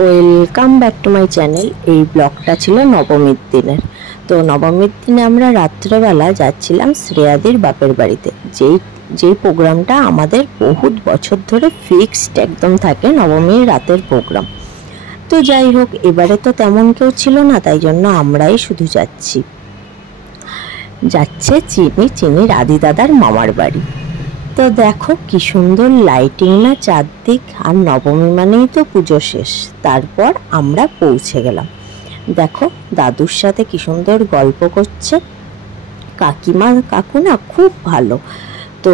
Welcome back to my channel. এই ব্লগটা ছিল নবমীর দিনের। তো নবমীর দিনে আমরা রাত্রেবেলা যাচ্ছিলাম শ্রেয়াদির বাপের বাড়িতে। যেই প্রোগ্রামটা আমাদের বহুত বছর ধরে ফিক্সড একদম থাকে, নবমীর রাতের প্রোগ্রাম। তো যাই হোক, এবারে তো তেমন কেউ ছিল না, তাই জন্য আমরাই শুধু যাচ্ছে চিনির আদি দাদার মামার বাড়ি। তো দেখো কি সুন্দর লাইটিং না চারদিক, আর নবমী মানেই তো পুজো শেষ। তারপর আমরা পৌঁছে গেলাম। দেখো দাদুর সাথে কি সুন্দর গল্প করছে। কাকিমা কাকু না খুব ভালো। তো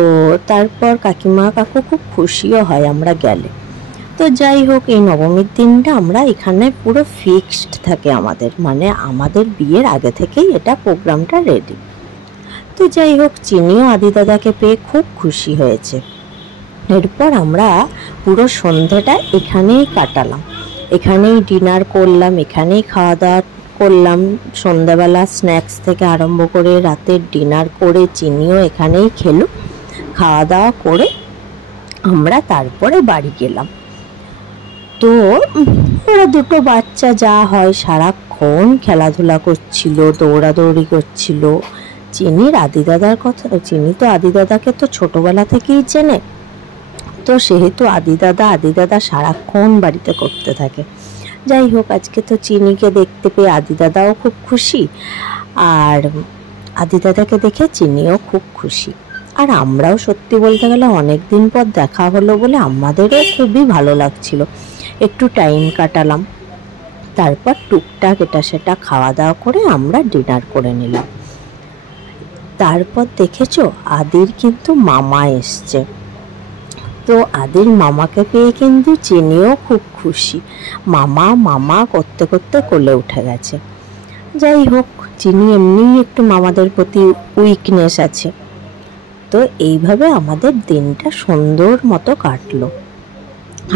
তারপর কাকিমা কাকু খুব খুশিও হয় আমরা গেলে। তো যাই হোক, এই নবমীর দিনটা আমরা এখানে পুরো ফিক্সড থাকে আমাদের, মানে আমাদের বিয়ের আগে থেকেই এটা প্রোগ্রামটা রেডি। তো যাই হোক, চিনিও আদি দাদাকে পেয়ে খুব খুশি হয়েছে। এরপর আমরা পুরো সন্ধ্যাটা এখানেই কাটালাম, এখানেই ডিনার করলাম, এখানেই খাওয়া দাওয়া করলাম। সন্ধ্যাবেলা স্ন্যাক্স থেকে আরম্ভ করে রাতের ডিনার করে চিনিও এখানেই খেলো। খাওয়া দাওয়া করে আমরা তারপরে বাড়ি গেলাম। তো ওরা দুটো বাচ্চা যা হয় সারাক্ষণ খেলাধুলা করছিল, দৌড়াদৌড়ি করছিল। চিনির আদি দাদার কথা, চিনি তো আদি দাদাকে তো ছোটবেলা থেকেই চেনে। তো সেহেতু আদি দাদা সারাক্ষণ বাড়িতে করতে থাকে। যাই হোক, আজকে তো চিনিকে দেখতে পেয়ে আদি দাদাও খুব খুশি, আর আদি দাদাকে দেখে চিনিও খুব খুশি। আর আমরাও সত্যি বলতে গেলে অনেক দিন পর দেখা হলো বলে আমাদেরও খুবই ভালো লাগছিল। একটু টাইম কাটালাম, তারপর টুকটাক এটা সেটা খাওয়া দাওয়া করে আমরা ডিনার করে নিলাম। তারপর দেখেছো আদির কিন্তু মামা এসছে। তো আদির মামাকে পেয়ে কিন্তু চিনিও খুব খুশি। মামা মামা করতে করতে কোলে উঠে গেছে। যাই হোক, চিনি এমনি একটু মামাদের প্রতি উইকনেস আছে। তো এইভাবে আমাদের দিনটা সুন্দর মতো কাটলো।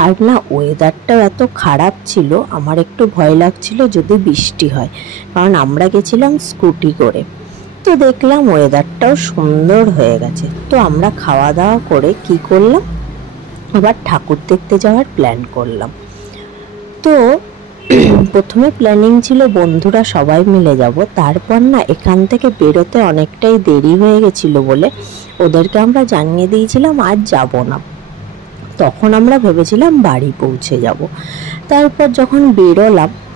আর না, ওয়েদারটাও এত খারাপ ছিল, আমার একটু ভয় লাগছিল যদি বৃষ্টি হয়, কারণ আমরা গেছিলাম স্কুটি করে। তো দেখলাম ওয়েদারটাও সুন্দর হয়ে গেছে। তো আমরা খাওয়া দাওয়া করে কি করলাম, আবার ঠাকুর দেখতে যাওয়ার প্ল্যান করলাম। তো প্রথমে প্ল্যানিং ছিল বন্ধুরা সবাই মিলে যাব। তারপর না এখান থেকে বেরোতে অনেকটাই দেরি হয়ে গেছিল বলে ওদেরকে আমরা জানিয়ে দিয়েছিলাম আজ যাব না। তখন আমরা ভেবেছিলাম বাড়ি পৌঁছে যাব। তারপর যখন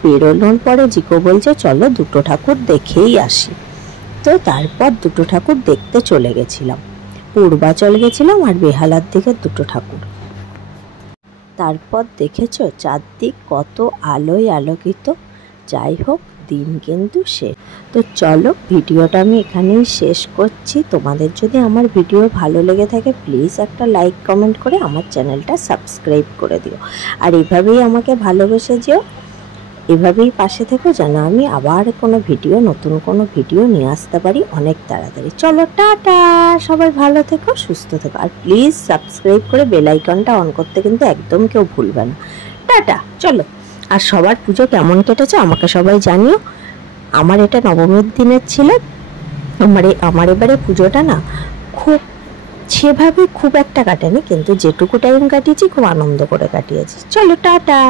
বেরোনোর পরে জিকো বলছে চলো দুটো ঠাকুর দেখেই আসি। তো তারপর দুটো ঠাকুর দেখতে চলে গেছিলাম। পূর্বাচল গেছিলাম আর বেহালার দিকে দুটো ঠাকুর। তারপর দেখেছো চারদিক কত আলোয় আলোকিত। যাই হোক, দিন কিন্তু শেষ। তো চলো, ভিডিওটা আমি এখানেই শেষ করছি। তোমাদের যদি আমার ভিডিও ভালো লেগে থাকে প্লিজ একটা লাইক কমেন্ট করে আমার চ্যানেলটা সাবস্ক্রাইব করে দিও। আর এভাবেই আমাকে ভালোবেসে যেও, এভাবেই পাশে থেকো যেন আমি আবার নতুন কোনো ভিডিও নিয়ে আসতে পারি অনেক তাড়াতাড়ি। চলো টাটা, সবাই ভালো থেকো, সুস্থ থেকো। আর প্লিজ সাবস্ক্রাইব করে বেল আইকনটা অন করতে কিন্তু একদম কেউ ভুলবে না। টাটা, চলো। আর সবার পুজো কেমন কেটেছে আমাকে সবাই জানিও। আমার এটা নবমীর দিনের ছিল। আমার এবারে পুজোটা না সেভাবে খুব একটা কাটেনি, কিন্তু যেটুকু টাইম কাটিয়েছি খুব আনন্দ করে কাটিয়েছি। চলো টাটা।